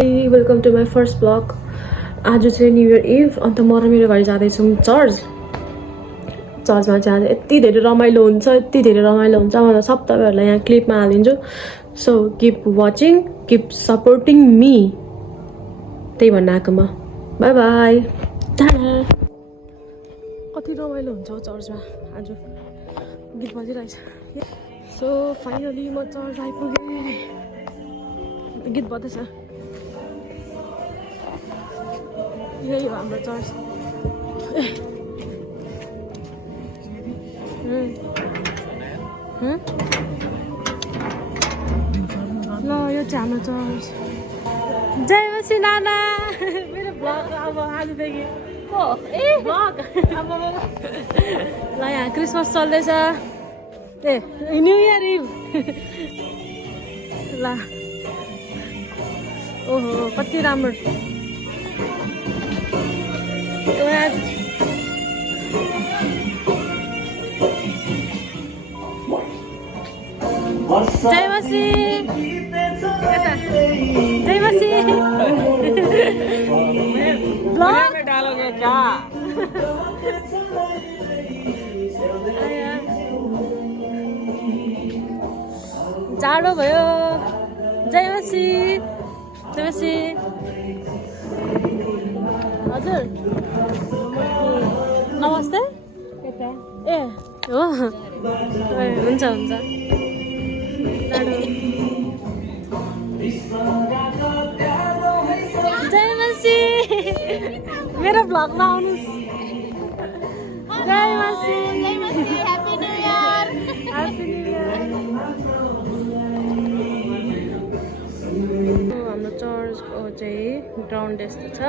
Welcome to my first blog. आज चाहिँ new year इभ, अन्त म र मेरो भाइ जाँदैछौँ चर्चमा चाहिँ आज यति धेरै रमाइलो हुन्छ, म सब तपाईँहरूलाई यहाँ क्लिपमा हालिदिन्छु। So keep watching, keep supporting me, त्यही भन्न आएको म। बाई बाई, टाढा। कति रमाइलो हुन्छ चर्चमा, आज गीत बजिरहेछ। सो फाइनली म चर्च आइपुगेँ, गीत बज्दैछ। यही हो हाम्रो चर्च। ल यो चाहिँ हाम्रो चर्च। जय मसी नाना। मेरो ब्लग अब आजदेखि ब्लग ल यहाँ क्रिसमस चल्दैछ। ए न्यु इयर इभ ल। ओहो कति राम्रो। जय मसी, जय मसी। ब्लग में डालोगे क्या? जाडो भयो। जय मसी, जय मसी। हजुर नमस्ते। ए हो, हुन्छ हुन्छ। जय मसी, मेरो भ्लगमा आउनुहोस्। जय मसी, जय मसी। Happy new year, happy new year. हाम्रो चर्चको चाहिँ ग्राउन्ड यस्तो छ।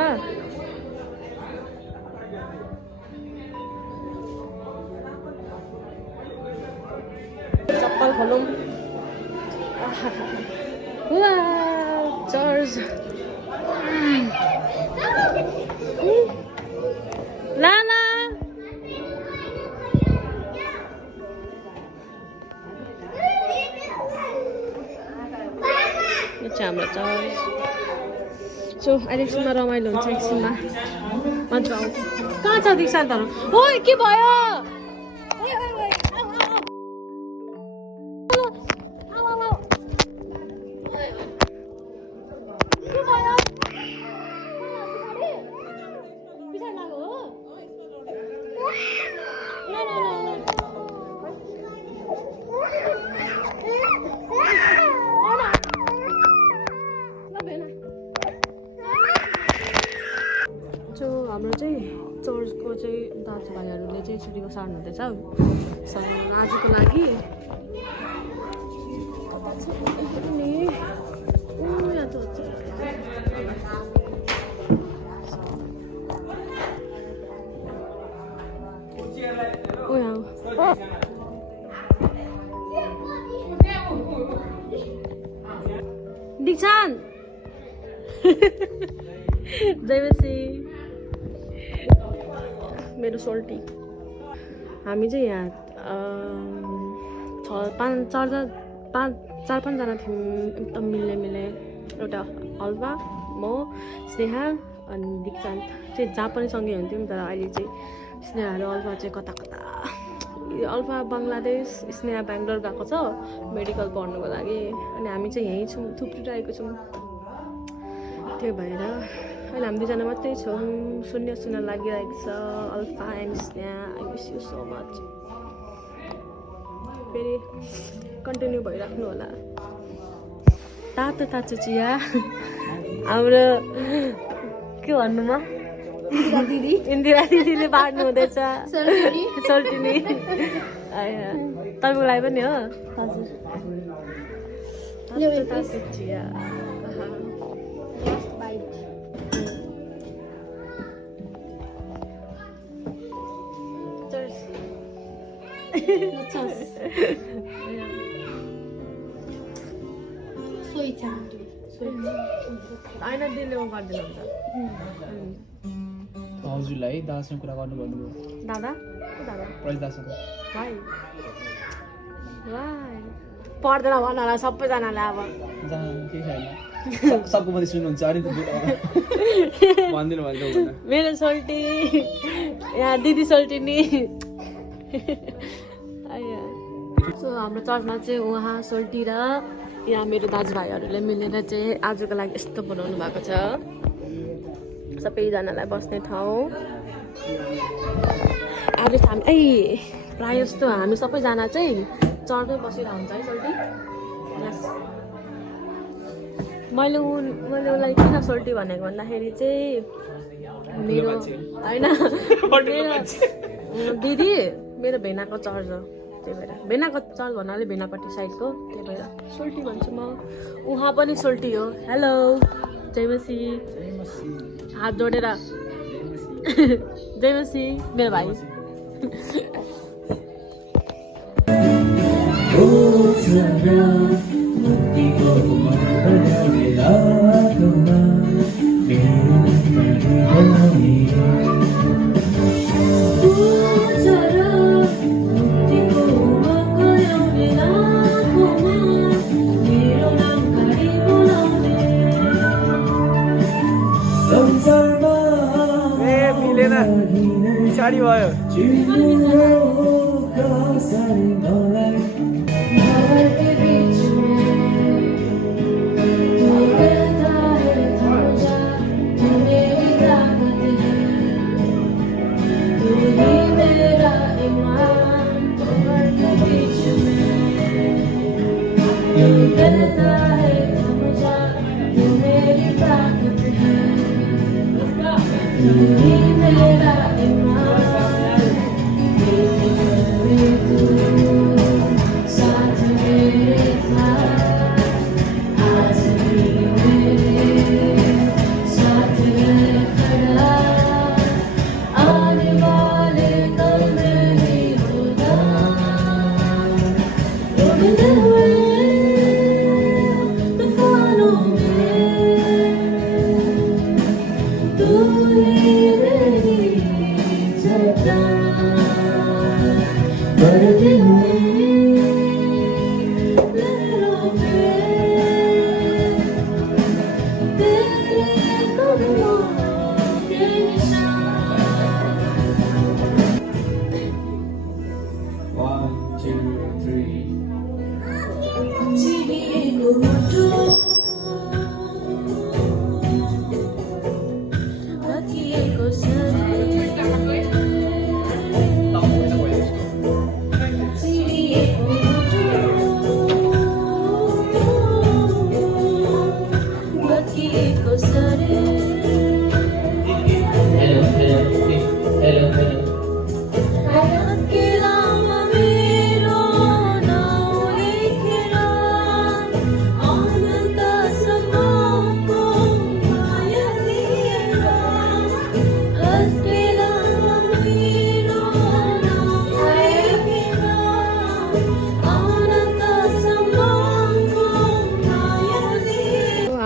चप्पल खोलौँ। चर्च लाला। यो चाहिँ हाम्रो चर्च। सो अहिले एकछिनमा रमाइलो हुन्छ, एकछिनमा मजा आउँछ। कहाँ छ दीक्षान्तहरू? ओइ के भयो? हाम्रो चाहिँ चर्चको चाहिँ दाजुभाइहरूले चाहिँ छुट्टीको सार्नु हुँदैछ। सो आजको लागि दीक्षान्त। जय मसी। मेरो सोल्टी। हामी चाहिँ यहाँ चार पाँचजना थियौँ, एकदम मिल्ने। एउटा अल्फा, म, स्नेहा अनि दीक्षान्त चाहिँ जहाँ पनि सँगै हुन्थ्यौँ। तर अहिले चाहिँ स्नेहा र अल्फा चाहिँ कता अल्फा बङ्गलादेश, स्नेहा बेङ्गलोर गएको छ मेडिकल पढ्नुको लागि। अनि हामी चाहिँ यहीँ छौँ, थुप्रिरहेको छौँ। त्यो भएर अहिले हामी दुईजना मात्रै छौँ। शून्य लागिरहेको छ। Alpha and Sneha, I miss you so much. फेरि कन्टिन्यू भइराख्नु होला। तातो चिया हाम्रो के भन्नु म, इन्दिरा दिदीले बाँड्नु हुँदैछ सोल्टिनी। तपाईँको लागि पनि हो? हजुर, तातो चिया। आइना दिले गर्दैन हुन्छ। हजुरलाई दासँग कुरा गर्नु भन्नुभयो। दादा प्रज दासँग भाइ पढ्दैन भन्नु होला सबैजनाले। अब के छैन सबको मात्रै सुन्नुहुन्छ अनि भनिदिनु भयो भन्दा मेरो सोल्टी यहाँ दिदी सोल्टी नि सो हाम्रो चर्चमा चाहिँ उहाँ सोल्टी र यहाँ मेरो दाजुभाइहरूले मिलेर चाहिँ आजको लागि यस्तो बनाउनु भएको छ सबैजनालाई बस्ने ठाउँ आज हामी प्रायः जस्तो हामी सबैजना चाहिँ चर्चमै बसिरहेको हुन्छ है सोल्टी यस मैले उसलाई किन सोल्टी भनेको भन्दाखेरि चाहिँ मेरो होइन मेरो दिदी मेरो भेनाको चर्च हो त्यही भएर भेनाको चर्च भन्नाले भेनापट्टि साइडको त्यही भएर सोल्टी भन्छु म उहाँ पनि सोल्टी हो हेलो जय मसी हात जोडेर जय मसी मेरो भाइ मिलेन पछाडि भयो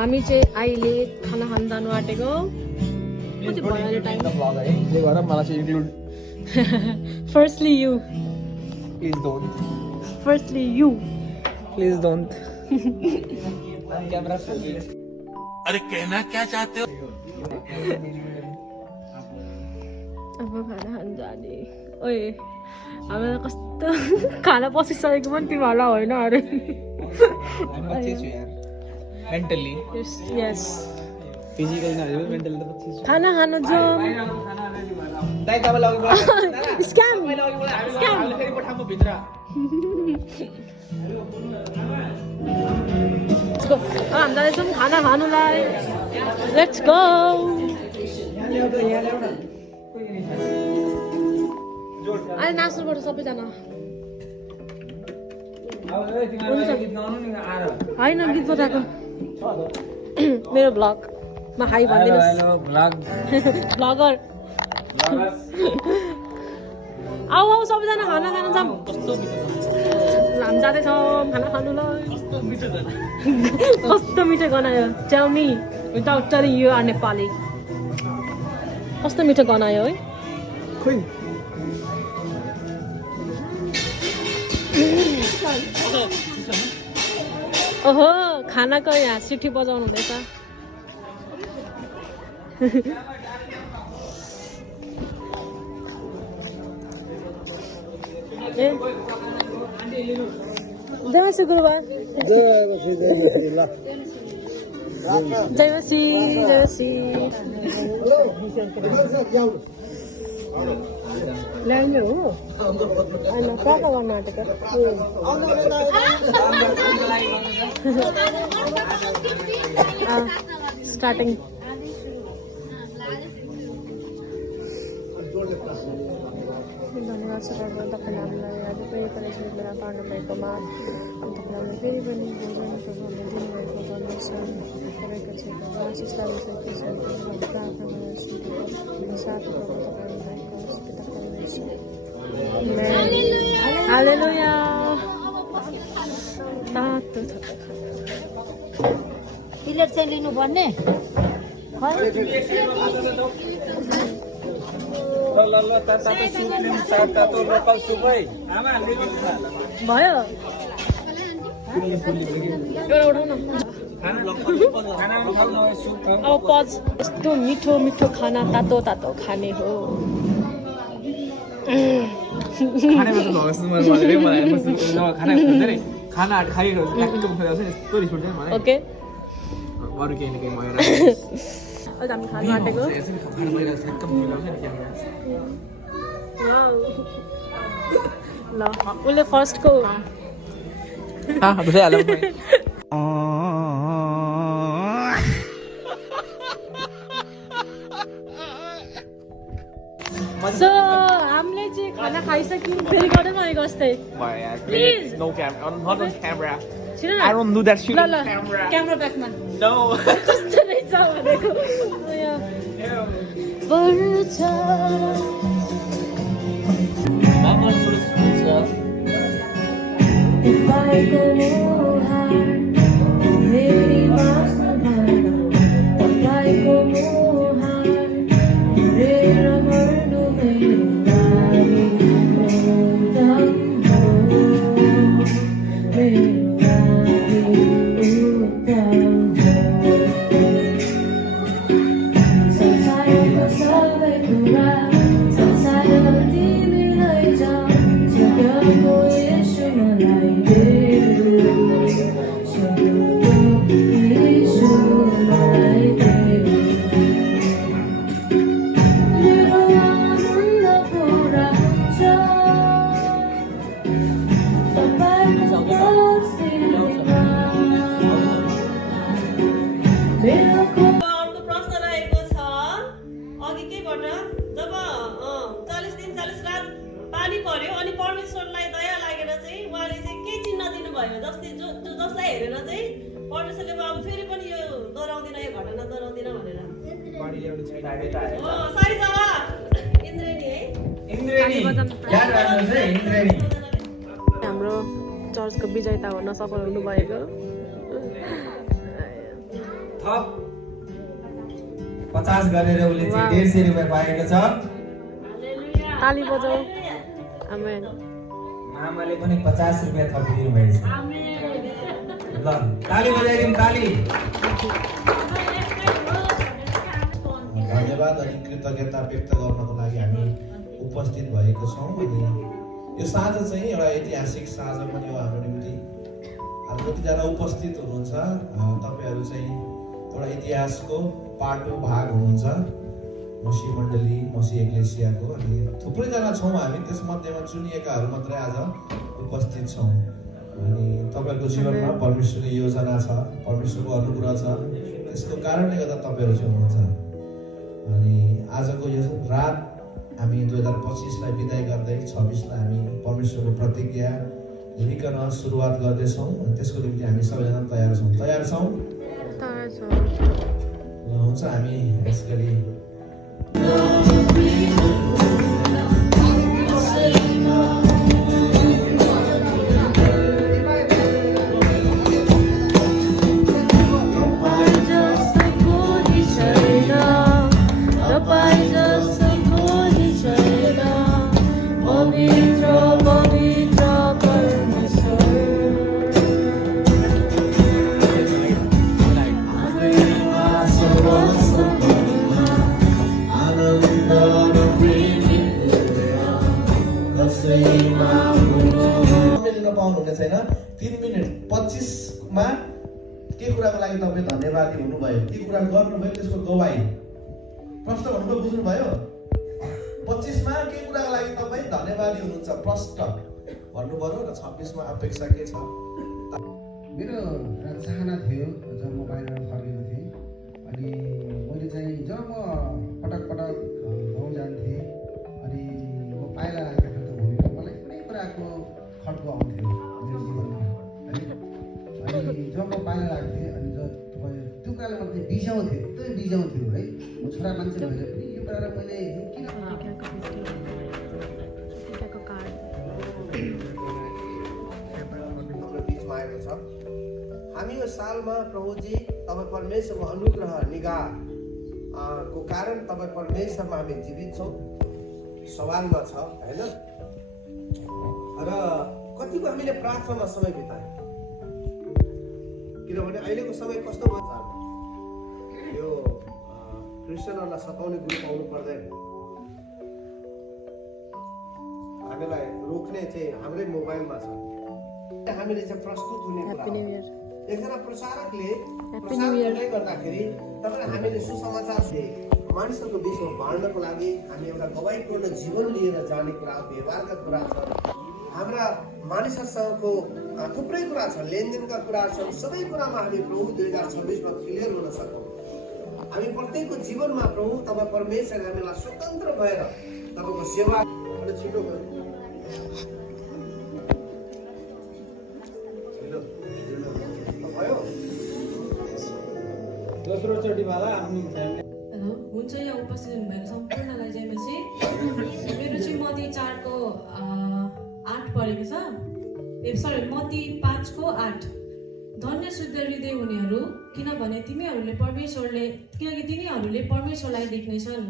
हामी चाहिँ अहिले खाना खान जानु आँटेको कति भयो अहिले टाइम त्यही भएर मलाई चाहिँ include firstly you please don't camera अरे कहना क्या चाहते हो अब खाना खान जाने ओए हामीलाई कस्तो खाना पसिसकेको पनि तिमीहरूलाई होइन अरे मेन्टली यस फिजिकल नभए मेन्टली त पछि खाना खानु जाउँ दाइ तपाईलाई अघि बढाउनु स्क्याम फेरि पठाउनु भित्र हामी जाँदैछौँ खाना खानुलाई लेट्स गो अहिले नाच्नुपर्छ सबैजना होइन गीत बजाएको मेरो भ्लगमा हाई भनिदिनुहोस् भ्लगर आऊ आऊ सबैजना खाना खान जाऊँ हामी जाँदैछौँ खाना खानुलाई कस्तो मिठो गनायो च्याउमी without telling you are Nepali कस्तो मिठो गनायो है खोइ ओहो खानाको यहाँ सिटी बजाउनु हुँदैछ ए जयमसी गुरुबा जयमसी जयमसी ल्याउने हो होइन कहाँ गर्नु आँटेको स्टार्टिङ धन्यवाद सर तपाईँले हामीलाई आज पनि परेशमा पार्नु भएकोमा तपाईँले हामीलाई फेरि पनि भोजन दिनुभएको गर्नुहोस् गरेको छ आशिष लागिसकेको छ प्रार्थना गर्नुहोस् साथ हालेलुया तातो प्लेट चाहिँ लिनुपर्ने भयो अब पज यस्तो मिठो मिठो खाना तातो तातो खाने हो खाना खाइरहेको यस्तो रिस उठ्दैन मलाई ओके अरू केही न केही भयो अहिले हामी खानु आँटेको ल उसले फर्स्टको सो हामीले चाहिँ खाना खाइसक्यौँ फेरि गर्दै भनेको जस्तै please I don't do that shit ल on ल camera. क्यामेरा ब्याकमा No. कस्तो रहेछ भनेको पर्छ तपाईँको मुहार मेरी बाँच्न भाँडा तपाईँको मुहार हेरेर मर्नु मेरो लागि उत्तम हो मेरो लागि उत्तम हो संसारको सबै कुरा संसार तिमीलाई जाऊ जगतको यसो मलाई अर्को प्रश्न रहेको छ अघि केबाट जब 40 दिन 40 रात पानी पर्यो अनि परमेश्वरलाई दया लागेर चाहिँ उहाँले चाहिँ के चिन्ह दिनुभयो जसलाई हेरेर चाहिँ परमेश्वरले अब फेरि पनि यो दोहोऱ्याउँदिन यो घटना दोहोऱ्याउँदिन भनेर सही जवाब इन्द्रेणी है हाम्रो चर्चको विजेता हुन सफल हुनुभएको थप 50 गरेर उसले चाहिँ 150 रुपैयाँ पाएको छ ताली बजाऊ आमेन मामाले पनि 50 रुपैयाँ थपिदिनु भएको छ ल ताली बजाइदिउँ ताली धन्यवाद अनि कृतज्ञता व्यक्त गर्नको लागि हामी उपस्थित भएको छौँ अनि यो साँझ चाहिँ एउटा ऐतिहासिक साँझ पनि हो हाम्रो निम्ति जतिजना उपस्थित हुनुहुन्छ तपाईँहरू चाहिँ एउटा इतिहासको पाटो भाग हुनुहुन्छ मसी मण्डली मसी एक्लेसियाको अनि थुप्रैजना छौँ हामी त्यसमध्येमा चुनिएकाहरू मात्रै आज उपस्थित छौँ अनि तपाईँहरूको जीवनमा परमेश्वरको योजना छ परमेश्वरको अनुग्रह छ त्यसको कारणले गर्दा तपाईँहरू चाहिँ हुनुहुन्छ अनि आजको यो रात हामी 2025लाई बिदाई गर्दै 26लाई हामी परमेश्वरको प्रतिज्ञा लिकन सुरुवात गर्दैछौँ अनि त्यसको निम्ति हामी सबैजना तयार छौँ ल हुन्छ हामी यस गरी लिन पाउनुहुने छैन। 3 मिनेट 25 मा के कुराको लागि तपाईँ धन्यवादी हुनुभयो, के कुरा गर्नुभयो त्यसको गवाही प्रश्न भन्नुभयो, बुझ्नुभयो? 25 मा के कुराको लागि तपाईँ धन्यवादी हुनुहुन्छ प्रश्न भन्नु पर्यो र 26 मा अपेक्षा के छ? मेरो एउटा चाहना थियो जब म बाहिर फर्केको थिएँ अनि मैले चाहिँ जब म पटक पटक गाउँ जान्थेँ अनि म पाइला राखेको त भूमिमा मलाई कुनै कुराको खड्को आउँथ्यो मेरो जीवनमा है। अनि जब म पाइला राख्थेँ अनि जब त्यो कुराले मलाई बिझाउँथ्यो, एकदमै बिझाउँथ्यो है। म छोरा मान्छे भएर पनि यो कुरालाई मैले किन हाम्रो बिचमा आएको छ। हामी यो सालमा प्रभुजी तपाईँ परमेश्वरको अनुग्रह निगाह को कारण तपाईँ परमेश्वरमा हामी जीवित छौँ, सवालमा छ होइन। र कतिको हामीले प्रार्थनामा समय बितायौँ, किनभने अहिलेको समय कस्तो भन्छ यो क्रिस्चियनहरूलाई सताउने गुरु पाउनु पर्दैन। हामीलाई रोक्ने चाहिँ हाम्रै मोबाइलमा छ। हामीले चाहिँ प्रस्तुत हुने कुरा एकजना प्रचारकले प्रचार गर्दै गर्दाखेरि तपाईँलाई हामीले सुसमाचार दिए मानिसहरूको बिचमा बाँड्नको लागि हामी एउटा गवाहीपूर्ण जीवन लिएर जाने कुरा, व्यवहारका कुरा छन्, हाम्रा मानिसहरूसँगको थुप्रै कुरा छन्, लेनदेनका कुराहरू छन्। सबै कुरामा हामी प्रभु 2026 मा क्लियर हुन सकौँ। हामी प्रत्येकको जीवनमा प्रभु तपाईँ परमेश्वर हामीलाई स्वतन्त्र भएर तपाईँको सेवा छिटो भयो। दोस्रो चोटिवाला हेलो, हुन्छ यहाँ उपस्थित हुनुभएको सम्पूर्णलाई जय मसी। मेरो चाहिँ मती 4 को 8 पढेको छ, सरी मती 5 को 8। धन्य शुद्ध हृदय हुनेहरू किनभने तिनीहरूले परमेश्वरलाई देख्नेछन्।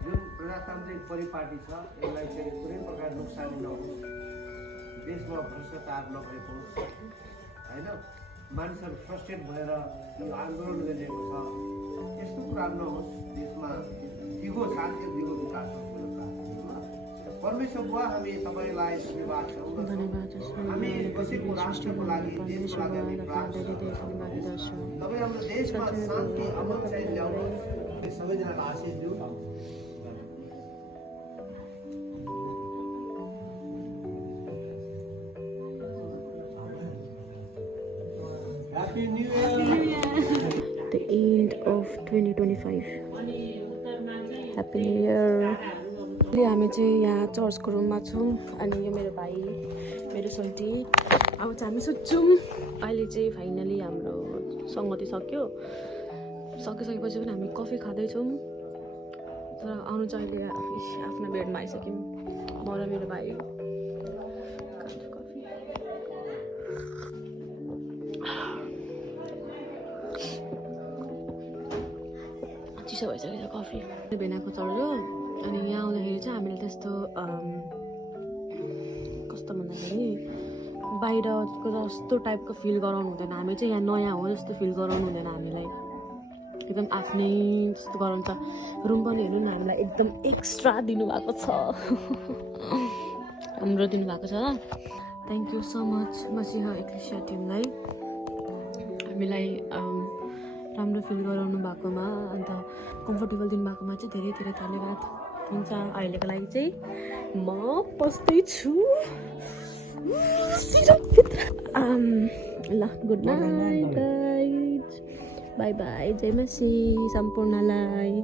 जुन प्रजातान्त्रिक परिपाटी छ यसलाई चाहिँ कुनै प्रकार नोक्सानी नहोस्, देशमा भ्रष्टाचार नभएकोस् होइन, मानिसहरू फ्रस्ट्रेट भएर यो आन्दोलन गरिरहेको छ यस्तो कुरा नहोस्, देशमा दिगो शान्ति दिगो विकास होस्। परमेश्वर बुवा हामी तपाईँलाई धन्यवाद छौँ, हामी बसेको राष्ट्रको लागि, देशको लागि हामी प्रार्थना गर्छौँ। तपाईँ हाम्रो देशमा शान्ति अमन चाहिँ ल्याउनुहोस्, सबैजनालाई आशिष दिउँ। Happy New Year. The end of 2025. Happy New Year. हामी चाहिँ यहाँ चर्चको रुममा छौँ अनि यो मेरो भाइ, मेरो सोल्टी। अब चाहिँ हामी सुत्छौँ। अहिले चाहिँ फाइनली हाम्रो सङ्गति सकिसकेपछि पनि हामी कफी खाँदैछौँ। तर आउनु चाहिँ अहिले आफ्नो बेडमा आइसक्यौँ, म र मेरो भाइ। चिसो भइसकेको छ कफी। भेनाको चढ्यो अनि यहाँ आउँदाखेरि चाहिँ हामीले त्यस्तो कस्तो भन्दाखेरि बाहिरको जस्तो टाइपको फिल गराउनु हुँदैन। हामी चाहिँ यहाँ नयाँ हो जस्तो फिल गराउनु हुँदैन, हामीलाई एकदम आफ्नै जस्तो गराउँछ। रुम पनि हेर्नु न, हामीलाई एकदम एक्स्ट्रा दिनुभएको छ, राम्रो दिनुभएको छ। Thank you so much Masih Ecclesia टिमलाई हामीलाई राम्रो फिल गराउनु भएकोमा, अन्त कम्फर्टेबल दिनुभएकोमा चाहिँ धेरै धेरै धन्यवाद। हुन्छ, अहिलेको लागि चाहिँ म बस्दैछु ल। Good night guys, bye bye, जय मसी सम्पूर्णलाई।